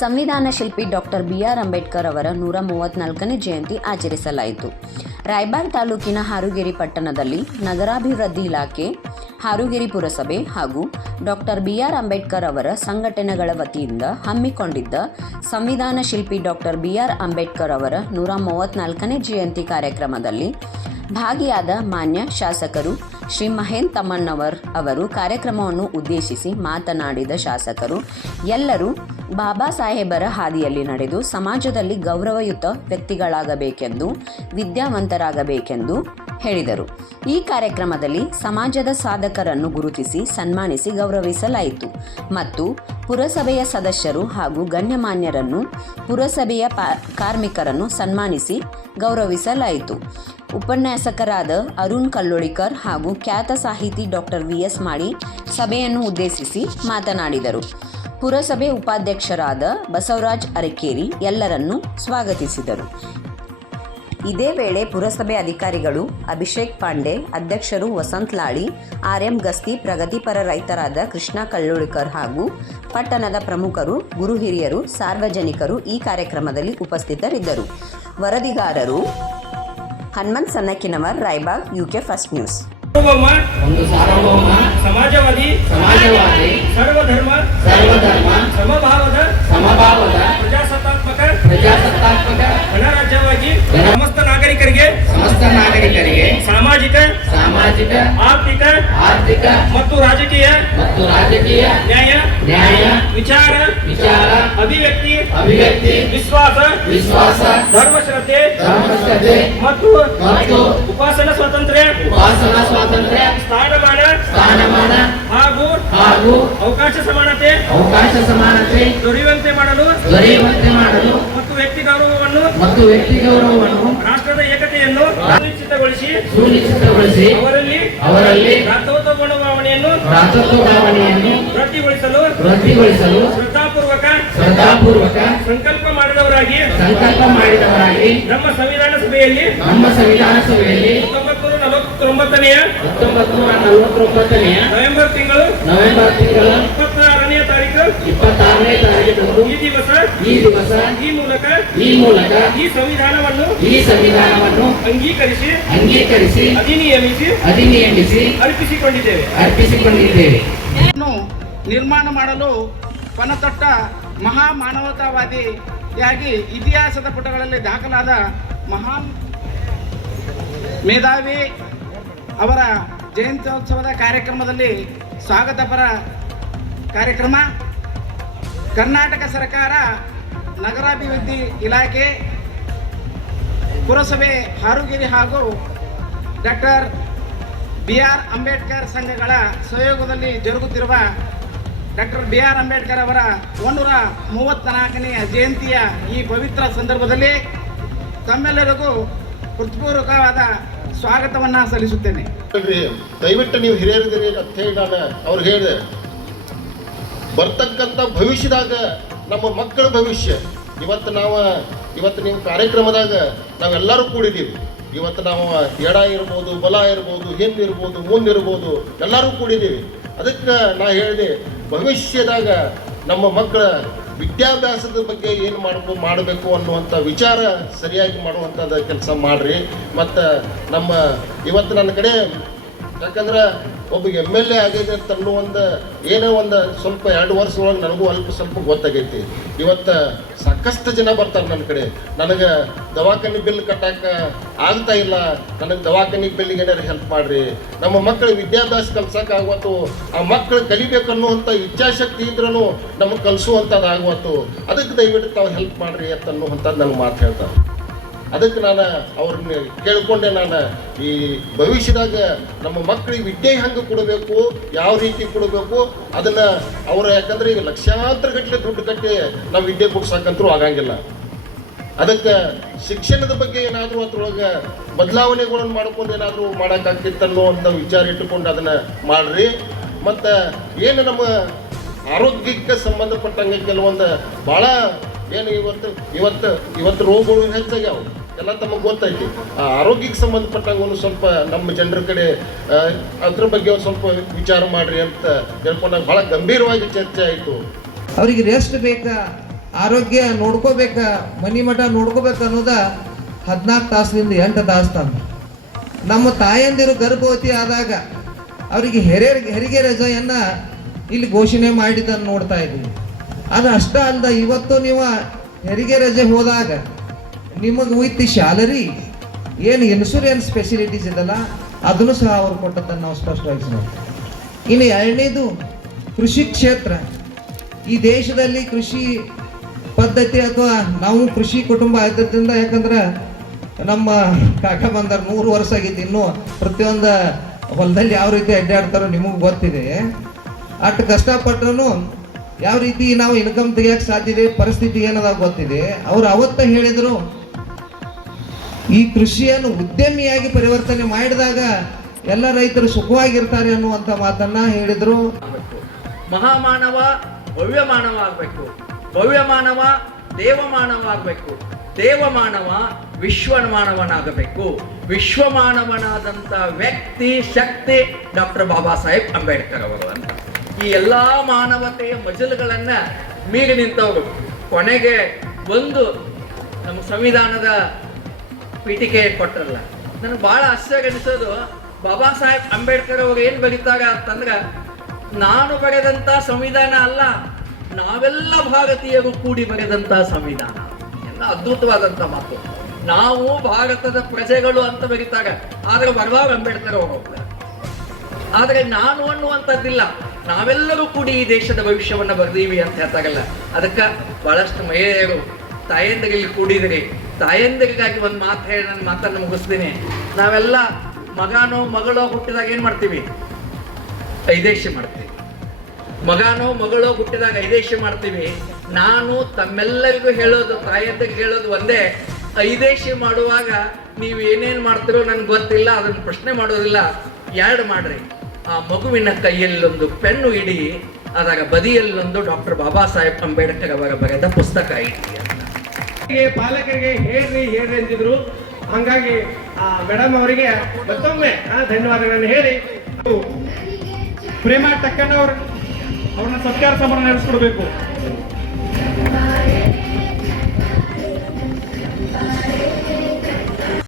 ಸಂವಿಧಾನ ಶಿಲ್ಪಿ doctor B R Ambedkar ಅವರ ನೂರ ಮೂವತ್ತ್ನಾಲ್ಕನೇ ಜಯಂತಿ ಆಚರಿಸಲಾಯಿತು. ರಾಯಬಾಗ್ ತಾಲೂಕಿನ ಹಾರುಗೇರಿ ಪಟ್ಟಣದಲ್ಲಿ ನಗರಾಭಿವೃದ್ಧಿ ಇಲಾಖೆ, ಹಾರುಗೇರಿ ಪುರಸಭೆ ಹಾಗೂ ಡಾಕ್ಟರ್ ಬಿ ಆರ್ ಅಂಬೇಡ್ಕರ್ ಅವರ ಸಂಘಟನೆಗಳ ವತಿಯಿಂದ ಹಮ್ಮಿಕೊಂಡಿದ್ದ ಸಂವಿಧಾನ ಶಿಲ್ಪಿ ಡಾಕ್ಟರ್ ಬಿ ಆರ್ ಅಂಬೇಡ್ಕರ್ ಅವರ ನೂರ ಮೂವತ್ತ್ನಾಲ್ಕನೇ ಜಯಂತಿ ಕಾರ್ಯಕ್ರಮದಲ್ಲಿ ಭಾಗಿಯಾದ ಮಾನ್ಯ ಶಾಸಕರು ಶ್ರೀ ಮಹೇಂದ್ ತಮ್ಮಣ್ಣವರ್ ಅವರು ಕಾರ್ಯಕ್ರಮವನ್ನು ಉದ್ದೇಶಿಸಿ ಮಾತನಾಡಿದ ಶಾಸಕರು, ಎಲ್ಲರೂ ಬಾಬಾ ಸಾಹೇಬರ ಹಾದಿಯಲ್ಲಿ ನಡೆದು ಸಮಾಜದಲ್ಲಿ ಗೌರವಯುತ ವ್ಯಕ್ತಿಗಳಾಗಬೇಕೆಂದು, ವಿದ್ಯಾವಂತರಾಗಬೇಕೆಂದು ಹೇಳಿದರು. ಈ ಕಾರ್ಯಕ್ರಮದಲ್ಲಿ ಸಮಾಜದ ಸಾಧಕರನ್ನು ಗುರುತಿಸಿ ಸನ್ಮಾನಿಸಿ ಗೌರವಿಸಲಾಯಿತು ಮತ್ತು ಪುರಸಭೆಯ ಸದಸ್ಯರು ಹಾಗೂ ಗಣ್ಯಮಾನ್ಯರನ್ನು, ಪುರಸಭೆಯ ಕಾರ್ಮಿಕರನ್ನು ಸನ್ಮಾನಿಸಿ ಗೌರವಿಸಲಾಯಿತು. ಉಪನ್ಯಾಸಕರಾದ ಅರುಣ್ ಕಲ್ಲೋಳಿಕರ್ ಹಾಗೂ ಖ್ಯಾತ ಸಾಹಿತಿ ಡಾಕ್ಟರ್ ವಿ ಎಸ್ ಮಾಳಿ ಸಭೆಯನ್ನು ಉದ್ದೇಶಿಸಿ ಮಾತನಾಡಿದರು. ಪುರಸಭೆ ಉಪಾಧ್ಯಕ್ಷರಾದ ಬಸವರಾಜ್ ಅರಕೇರಿ ಎಲ್ಲರನ್ನು ಸ್ವಾಗತಿಸಿದರು. ಇದೇ ವೇಳೆ ಪುರಸಭೆ ಅಧಿಕಾರಿಗಳು ಅಭಿಷೇಕ್ ಪಾಂಡೆ, ಅಧ್ಯಕ್ಷರು ವಸಂತ್ ಲಾಳಿ, ಆರ್ ಎಂ ಗಸ್ತಿ, ಪ್ರಗತಿಪರ ರೈತರಾದ ಕೃಷ್ಣ ಕಳ್ಳುಳಿಕರ್ ಹಾಗೂ ಪಟ್ಟಣದ ಪ್ರಮುಖರು, ಗುರು ಹಿರಿಯರು, ಸಾರ್ವಜನಿಕರು ಈ ಕಾರ್ಯಕ್ರಮದಲ್ಲಿ ಉಪಸ್ಥಿತರಿದ್ದರು. ವರದಿಗಾರರು Hanumanth Sannakinavar Raibag, UK first news. ಸಮಾಜವಾದಿ ಸಮಾಜವಾದಿ ಸರ್ವಧರ್ಮ ಸರ್ವಧರ್ಮ ಸಮಭಾವದ ಸಮಭಾವದ ಪ್ರಜಾಸತ್ತಾತ್ಮಕ ಪ್ರಜಾಸತ್ತಾತ್ಮಕ ಗಣರಾಜ್ಯವಾಗಿ ಗಣ- ಸಮಸ್ತ ನಾಗರಿಕರಿಗೆ ಮತ್ತು ಉಪಾಸನ ಸ್ವಾತಂತ್ರ್ಯ. ಉಪಾಸನ ಸ್ವಾತಂತ್ರ್ಯ. ಸ್ಥಾನಮಾನ. ಸ್ಥಾನಮಾನ. ಹಾಗೂ ಹಾಗೂ ಅವಕಾಶ ಸಮಾನತೆ. ಅವಕಾಶ ಸಮಾನತೆ. ದೊರೆಯುವಂತೆ ಮಾಡಲು. ದೊರೆಯುವಂತೆ ಮಾಡಲು. ಮತ್ತು ವ್ಯಕ್ತಿ ಗೌರವವನ್ನು. ಮತ್ತು ವ್ಯಕ್ತಿ ಗೌರವವನ್ನು. ರಾಷ್ಟ್ರದ ಏಕತೆಯನ್ನು ಸುನಿಶ್ಚಿತಗೊಳಿಸಿ. ಸುನಿಶ್ಚಿತಗೊಳಿಸಿ. ಅವರಲ್ಲಿ ಅವರಲ್ಲಿ ಭ್ರಾತೃತ್ವ ಭ್ರಾತೃತ್ವ ಭಾವನೆಯನ್ನು ವೃತ್ತಿಗೊಳಿಸಲು ವೃತ್ತಿಗೊಳಿಸಲು ಶ್ರದ್ಧಾಪೂರ್ವಕ ಶ್ರದ್ಧಾಪೂರ್ವಕ ಸಂಕಲ್ಪ ಮಾಡಿದವರಾಗಿ ಸಂಕಲ್ಪ ಮಾಡಿದವರಾಗಿ ನಮ್ಮ ಸಂವಿಧಾನ ಸಭೆಯಲ್ಲಿ ನಮ್ಮ ಸಂವಿಧಾನ ಸಭೆಯಲ್ಲಿ ಹತ್ತೊಂಬತ್ತು ನಲವತ್ತೊಂಬತ್ತನೆಯ ಹತ್ತೊಂಬತ್ತು ನೂರ ನಲವತ್ತೊಂಬತ್ತನೆಯ ನವೆಂಬರ್ ತಿಂಗಳು ನವೆಂಬರ್ ತಿಂಗಳ ಇಪ್ಪತ್ತಾರನೆಯ ತಾರೀಕು ಇಪ್ಪತ್ತಾರನೇ ತಾರೀಕು ಈ ದಿವಸ ಈ ದಿವಸ ಈ ಮೂಲಕ ಈ ಮೂಲಕ ಈ ಸಂವಿಧಾನವನ್ನು ಈ ಸಂವಿಧಾನವನ್ನು ಅಂಗೀಕರಿಸಿ ಅಂಗೀಕರಿಸಿ ಅಧಿನಿಯಮಿಸಿ ಅಧಿನಿಯಮಿಸಿ ಅರ್ಪಿಸಿಕೊಂಡಿದ್ದೇವೆ. ಅರ್ಪಿಸಿಕೊಂಡಿದ್ದೇವೆ. ನಿರ್ಮಾಣ ಮಾಡಲು ಪನತೊಟ್ಟ ಮಹಾ ಮಾನವತಾವಾದಿಯಾಗಿ ಇತಿಹಾಸದ ಪುಟಗಳಲ್ಲಿ ದಾಖಲಾದ ಮಹಾನ್ ಮೇಧಾವಿ ಅವರ ಜಯಂತ್ಯೋತ್ಸವದ ಕಾರ್ಯಕ್ರಮದಲ್ಲಿ ಸ್ವಾಗತಪರ ಕಾರ್ಯಕ್ರಮ. ಕರ್ನಾಟಕ ಸರ್ಕಾರ ನಗರಾಭಿವೃದ್ಧಿ ಇಲಾಖೆ, ಪುರಸಭೆ ಹಾರುಗಿರಿ ಹಾಗೂ ಡಾಕ್ಟರ್ ಬಿ ಆರ್ ಅಂಬೇಡ್ಕರ್ ಸಂಘಗಳ ಸಹಯೋಗದಲ್ಲಿ ಜರುಗುತ್ತಿರುವ ಡಾಕ್ಟರ್ ಬಿ ಆರ್ ಅಂಬೇಡ್ಕರ್ ಅವರ ಒಂದೂರ ಮೂವತ್ತ್ನಾಲ್ಕನೆಯ ಜಯಂತಿಯ ಈ ಪವಿತ್ರ ಸಂದರ್ಭದಲ್ಲಿ ತಮ್ಮೆಲ್ಲರಿಗೂ ಹೃತ್ಪೂರ್ವಕವಾದ ಸ್ವಾಗತವನ್ನು ಸಲ್ಲಿಸುತ್ತೇನೆ. ದಯವಿಟ್ಟು ನೀವು ಹಿರಿಯರಿದ್ದೀರಿ ಅಂತ ಹೇಳಿ ನಾನು ಅವ್ರಿಗೆ ಹೇಳಿದೆ. ಬರ್ತಕ್ಕಂಥ ಭವಿಷ್ಯದಾಗ ನಮ್ಮ ಮಕ್ಕಳ ಭವಿಷ್ಯ. ಇವತ್ತು ನಾವು, ಇವತ್ತು ನೀವು ಕಾರ್ಯಕ್ರಮದಾಗ ನಾವೆಲ್ಲರೂ ಕೂಡಿದ್ದೀವಿ. ಇವತ್ತು ನಾವು ಎಡ ಇರ್ಬೋದು, ಬಲ ಇರ್ಬೋದು, ಹಿಂದಿರ್ಬೋದು, ಮುಂದಿರ್ಬೋದು, ಎಲ್ಲರೂ ಕೂಡಿದ್ದೀವಿ. ಅದಕ್ಕೆ ನಾ ಹೇಳಿದೆ ಭವಿಷ್ಯದಾಗ ನಮ್ಮ ಮಕ್ಕಳ ವಿದ್ಯಾಭ್ಯಾಸದ ಬಗ್ಗೆ ಏನು ಮಾಡಬೇಕು ಮಾಡಬೇಕು ಅನ್ನುವಂಥ ವಿಚಾರ ಸರಿಯಾಗಿ ಮಾಡುವಂಥದ್ದು ಕೆಲಸ ಮಾಡಿರಿ. ಮತ್ತು ನಮ್ಮ, ಇವತ್ತು ನನ್ನ ಕಡೆ ಯಾಕಂದ್ರೆ ಒಬ್ಬ ಎಂ ಎಲ್ ಎ ಆಗಿದೆ ಅಂತ ಅನ್ನೋ ಒಂದು ಏನೋ ಒಂದು ಸ್ವಲ್ಪ ಎರಡು ವರ್ಷದೊಳಗೆ ನನಗೂ ಅಲ್ಪ ಸ್ವಲ್ಪ ಗೊತ್ತಾಗೈತಿ. ಇವತ್ತು ಸಾಕಷ್ಟು ಜನ ಬರ್ತಾರೆ ನನ್ನ ಕಡೆ. ನನಗೆ ದವಾಖಾನೆ ಬಿಲ್ ಕಟ್ಟಕ್ಕೆ ಆಗ್ತಾ ಇಲ್ಲ. ನನಗೆ ದವಾಖಾನೆ ಬಿಲ್ಗೆ ಏನಾರು ಹೆಲ್ಪ್ ಮಾಡ್ರಿ. ನಮ್ಮ ಮಕ್ಕಳು ವಿದ್ಯಾಭ್ಯಾಸ ಕಲ್ಸಕ್ಕೆ ಆಗ್ವತ್ತು. ಆ ಮಕ್ಕಳು ಕಲಿಬೇಕು ಅನ್ನುವಂಥ ಇಚ್ಛಾಶಕ್ತಿ ಇದ್ರೂ ನಮಗೆ ಕಲಿಸುವಂಥದ್ದು ಆಗ್ವತ್ತು. ಅದಕ್ಕೆ ದಯವಿಟ್ಟು ತಾವು ಹೆಲ್ಪ್ ಮಾಡ್ರಿ ಅಂತ ಅನ್ನುವಂಥದ್ದು ನಂಗೆ ಮಾತು ಹೇಳ್ತಾರೆ ಅದಕ್ಕೆ ನಾನು ಅವ್ರನ್ನ ಕೇಳಿಕೊಂಡೆ ನಾನು, ಈ ಭವಿಷ್ಯದಾಗ ನಮ್ಮ ಮಕ್ಕಳಿಗೆ ವಿದ್ಯೆ ಹೆಂಗೆ ಕೊಡಬೇಕು, ಯಾವ ರೀತಿ ಕೊಡಬೇಕು, ಅದನ್ನು ಅವರು ಯಾಕಂದ್ರೆ ಈಗ ಲಕ್ಷಾಂತರ ಗಟ್ಟಲೆ ದುಡ್ಡು ಕಟ್ಟಿ ನಾವು ವಿದ್ಯೆ ಕೊಡ್ಸಕ್ಕಂತರೂ ಆಗಂಗಿಲ್ಲ. ಅದಕ್ಕೆ ಶಿಕ್ಷಣದ ಬಗ್ಗೆ ಏನಾದರೂ ಅದ್ರೊಳಗೆ ಬದಲಾವಣೆಗಳನ್ನು ಮಾಡ್ಕೊಂಡು ಏನಾದರೂ ಮಾಡೋಕ್ಕಾಗ್ತಿತ್ತನ್ನೋ ಅಂತ ವಿಚಾರ ಇಟ್ಟುಕೊಂಡು ಅದನ್ನು ಮಾಡಿರಿ. ಮತ್ತು ಏನು ನಮ್ಮ ಆರೋಗ್ಯಕ್ಕೆ ಸಂಬಂಧಪಟ್ಟಂಗೆ ಕೆಲವೊಂದು ಭಾಳ ಏನು ಇವತ್ತು ಇವತ್ತು ಇವತ್ತು ರೋಗಗಳು ಹೆಚ್ಚಾಗ್ಯಾವ. ಎಲ್ಲ ತಮಗೆ ಗೊತ್ತೈತಿ ಆ, ಆರೋಗ್ಯಕ್ಕೆ ಸಂಬಂಧಪಟ್ಟಂಗೆ ಒಂದು ಸ್ವಲ್ಪ ನಮ್ಮ ಜನರ ಕಡೆ ಅದ್ರ ಬಗ್ಗೆ ಒಂದು ಸ್ವಲ್ಪ ವಿಚಾರ ಮಾಡ್ರಿ ಅಂತ ಹೇಳ್ಕೊಂಡಾಗ ಭಾಳ ಗಂಭೀರವಾಗಿ ಚರ್ಚೆ ಆಯಿತು. ಅವರಿಗೆ ರೆಸ್ಟ್ ಬೇಕಾ? ಆರೋಗ್ಯ ನೋಡ್ಕೋಬೇಕ? ಮನಿ ಮಠ ನೋಡ್ಕೋಬೇಕು ಅನ್ನೋದ ಹದಿನಾಲ್ಕು ತಾಸಿನಿಂದ ಎಂಟು ತಾಸು ತಂದ ನಮ್ಮ ತಾಯಂದಿರು ಗರ್ಭವತಿ ಆದಾಗ ಅವರಿಗೆ ಹೆರೆ ಹೆರಿಗೆ ರಜೆಯನ್ನ ಇಲ್ಲಿ ಘೋಷಣೆ ಮಾಡಿದ್ದನ್ನು ನೋಡ್ತಾ ಇದ್ದೀವಿ ಅದು ಅಷ್ಟ ಅಲ್ಲದ ಇವತ್ತು ನೀವು ಹೆರಿಗೆ ರಜೆ ಹೋದಾಗ ನಿಮಗೆ ವಿತ್ ಶಾಲರಿ ಏನು ಇನ್ಶೂರೆನ್ಸ್ ಫೆಸಿಲಿಟೀಸ್ ಇದಲ್ಲ, ಅದನ್ನು ಸಹ ಅವ್ರು ಕೊಟ್ಟದ್ದನ್ನು ನಾವು ಸ್ಪಷ್ಟವಾಗಿ ನೋಡ್ತೀವಿ. ಇನ್ನು ಎರಡನೇದು ಕೃಷಿ ಕ್ಷೇತ್ರ. ಈ ದೇಶದಲ್ಲಿ ಕೃಷಿ ಪದ್ಧತಿ ಅಥವಾ ನಾವು ಕೃಷಿ ಕುಟುಂಬ ಆಯ್ತದ್ರಿಂದ ಯಾಕಂದ್ರೆ ನಮ್ಮ ಕಾಕ ಬಂದಾರ ನೂರು ವರ್ಷ ಆಗಿತ್ತು. ಇನ್ನೂ ಪ್ರತಿಯೊಂದು ಹೊಲದಲ್ಲಿ ಯಾವ ರೀತಿ ಅಡ್ಡಾಡ್ತಾರೋ ನಿಮಗೆ ಗೊತ್ತಿದೆ. ಅಷ್ಟು ಕಷ್ಟಪಟ್ಟರೂ ಯಾವ ರೀತಿ ನಾವು ಇನ್ಕಮ್ ತೆಗಿಯಕ್ಕೆ ಸಾಧ್ಯ ಇದೆ, ಪರಿಸ್ಥಿತಿ ಏನದ ಗೊತ್ತಿದೆ. ಅವ್ರು ಅವತ್ತ ಹೇಳಿದ್ರು ಈ ಕೃಷಿಯನ್ನು ಉದ್ಯಮಿಯಾಗಿ ಪರಿವರ್ತನೆ ಮಾಡಿದಾಗ ಎಲ್ಲ ರೈತರು ಸುಖವಾಗಿರ್ತಾರೆ ಅನ್ನುವಂಥ ಮಾತನ್ನ ಹೇಳಿದ್ರು. ಮಹಾಮಾನವ ಭವ್ಯ ಮಾನವ ಆಗಬೇಕು ಭವ್ಯ ಮಾನವ ದೇವಮಾನವ ಆಗಬೇಕು ದೇವಮಾನವ ವಿಶ್ವ ಮಾನವನಾಗಬೇಕು ವಿಶ್ವ ಮಾನವನಾದಂತ ವ್ಯಕ್ತಿ, ಶಕ್ತಿ ಡಾಕ್ಟರ್ ಬಾಬಾ ಸಾಹೇಬ್ ಅಂಬೇಡ್ಕರ್ ಅವರು ಅಂತ. ಈ ಎಲ್ಲ ಮಾನವತೆಯ ಮಜಲುಗಳನ್ನ ಮೀರಿ ನಿಂತವರು. ಕೊನೆಗೆ ಒಂದು ನಮ್ಮ ಸಂವಿಧಾನದ ಪೀಠಿಕೆ ಕೊಟ್ಟರಲ್ಲ ನನಗೆ ಬಹಳ ಆಶ್ಚರ್ಯ ಅನಿಸೋದು, ಬಾಬಾ ಸಾಹೇಬ್ ಅಂಬೇಡ್ಕರ್ ಅವರು ಏನು ಬರೀತಾರೆ ಅಂತಂದ್ರೆ, ನಾನು ಬರೆದಂತ ಸಂವಿಧಾನ ಅಲ್ಲ, ನಾವೆಲ್ಲ ಭಾರತೀಯರು ಕೂಡಿ ಬರೆದಂತ ಸಂವಿಧಾನ. ಎಲ್ಲ ಅದ್ಭುತವಾದಂತ ಮಾತು. ನಾವು ಭಾರತದ ಪ್ರಜೆಗಳು ಅಂತ ಬರೀತಾರೆ. ಆದ್ರೆ ಬರುವಾಗ ಅಂಬೇಡ್ಕರ್ ಅವರು ಆದ್ರೆ ನಾನು ಅನ್ನುವಂಥದ್ದಿಲ್ಲ. ನಾವೆಲ್ಲರೂ ಕೂಡಿ ಈ ದೇಶದ ಭವಿಷ್ಯವನ್ನ ಬರೆದೀವಿ ಅಂತ ಹೇಳ್ತಾರಲ್ಲ. ಅದಕ್ಕೆ ಬಹಳಷ್ಟು ಮಹಿಳೆಯರು ತಾಯಂದಿರಲ್ಲಿ ಕೂಡಿದಿರಿ ತಾಯಂದಿರಿಗಾಗಿ ಒಂದು ಮಾತು ಹೇಳಿ ನನ್ನ ಮಾತನ್ನು ಮುಗಿಸ್ತೀನಿ. ನಾವೆಲ್ಲ ಮಗನೋ ಮಗಳೋ ಹುಟ್ಟಿದಾಗ ಏನು ಮಾಡ್ತೀವಿ? ಐದೇಶಿ ಮಾಡ್ತೀವಿ. ಮಗನೋ ಮಗಳೋ ಹುಟ್ಟಿದಾಗ ಐದೇಶಿ ಮಾಡ್ತೀವಿ. ನಾನು ತಮ್ಮೆಲ್ಲರಿಗೂ ಹೇಳೋದು ತಾಯಂದಿಗೆ ಹೇಳೋದು ಒಂದೇ. ಐದೇಶಿ ಮಾಡುವಾಗ ನೀವು ಏನೇನು ಮಾಡ್ತೀರೋ ನನಗೆ ಗೊತ್ತಿಲ್ಲ, ಅದನ್ನು ಪ್ರಶ್ನೆ ಮಾಡೋದಿಲ್ಲ. ಎರಡು ಮಾಡ್ರಿ. ಆ ಮಗುವಿನ ಕೈಯಲ್ಲೊಂದು ಪೆನ್ನು ಇಡಿ, ಅದಾಗ ಬದಿಯಲ್ಲೊಂದು ಡಾಕ್ಟರ್ ಬಾಬಾ ಸಾಹೇಬ್ ಅಂಬೇಡ್ಕರ್ ಅವರ ಬರೆದ ಪುಸ್ತಕ ಇಡಿ ಪಾಲಕರಿಗೆ ಹೇಳ್ರಿ ಹೇಳ್ರಿ ಅಂತಿದ್ರು. ಹಂಗಾಗಿ, ಆ ಮೇಡಮ್ ಅವರಿಗೆ ಮತ್ತೊಮ್ಮೆ ಧನ್ಯವಾದಗಳನ್ನು ಹೇಳಿ. ಪ್ರೇಮ ಟಕ್ಕಣ್ಣ ಅವ್ರ ಅವ್ರನ್ನ ಸತ್ಕಾರ ಸಮಾರಂಭ ನಡೆಸ್ಕೊಡ್ಬೇಕು.